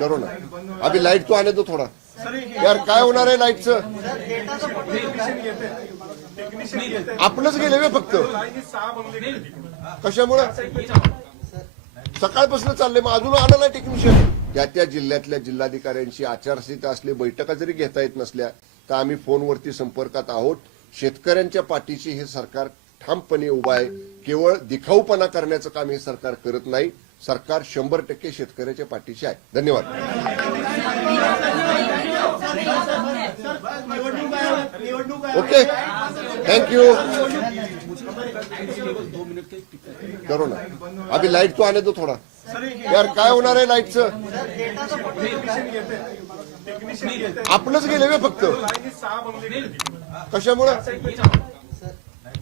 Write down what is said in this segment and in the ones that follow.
करो ना. अभी लाइट तो आने दो थोडा. यार काय होणार आहे लाईटचं आपणच गेले फक्त. कशामुळं? सकाळपासून चालले मग अजून आलं नाही टेक्निशियन त्या त्या जिल्ह्यातल्या जिल्हाधिकाऱ्यांशी आचारसंहिता असली बैठका जरी घेता येत नसल्या तर आम्ही फोनवरती संपर्कात आहोत. शेतकऱ्यांच्या पाठीशी हे सरकार ठामपणे उभा आहे. केवळ दिखाऊपणा करण्याचं काम हे सरकार करत नाही. सरकार शंभर टक्के शेतकऱ्याच्या पाठीशी आहे. धन्यवाद. ओके. थँक्यू करो ना. अभी लाइट तो आने दो थोडा. यार काय होणार आहे लाईटचं आपणच गेले फक्त. कशामुळे?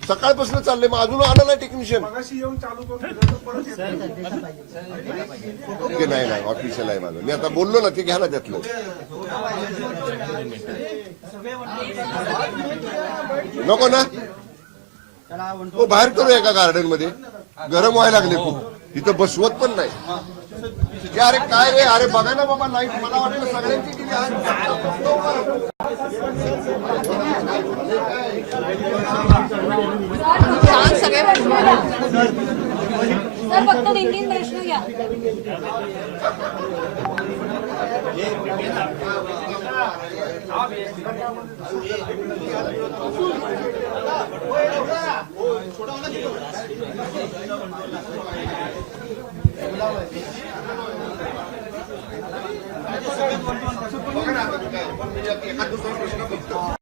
सकाळपासून चाललंय मग अजून आलं नाही टेक्निशियन येऊन चालू करून दिलं तर परत येत नाही. ते नाही नाही ऑफिशियल आहे माझं. मी आता बोललो ना ते घ्या ना त्यातलं. नको ना. हो बाहेर करूया का गार्डनमध्ये गरम व्हायला लागले खूप. इथं बसवत पण नाही. ते अरे काय रे? अरे बघा ना बाबा लाइट मला वाटलं सगळ्यांची सर फक्त तीन तीन प्रश्न घ्या एखाद दुसरा प्रश्न बघतो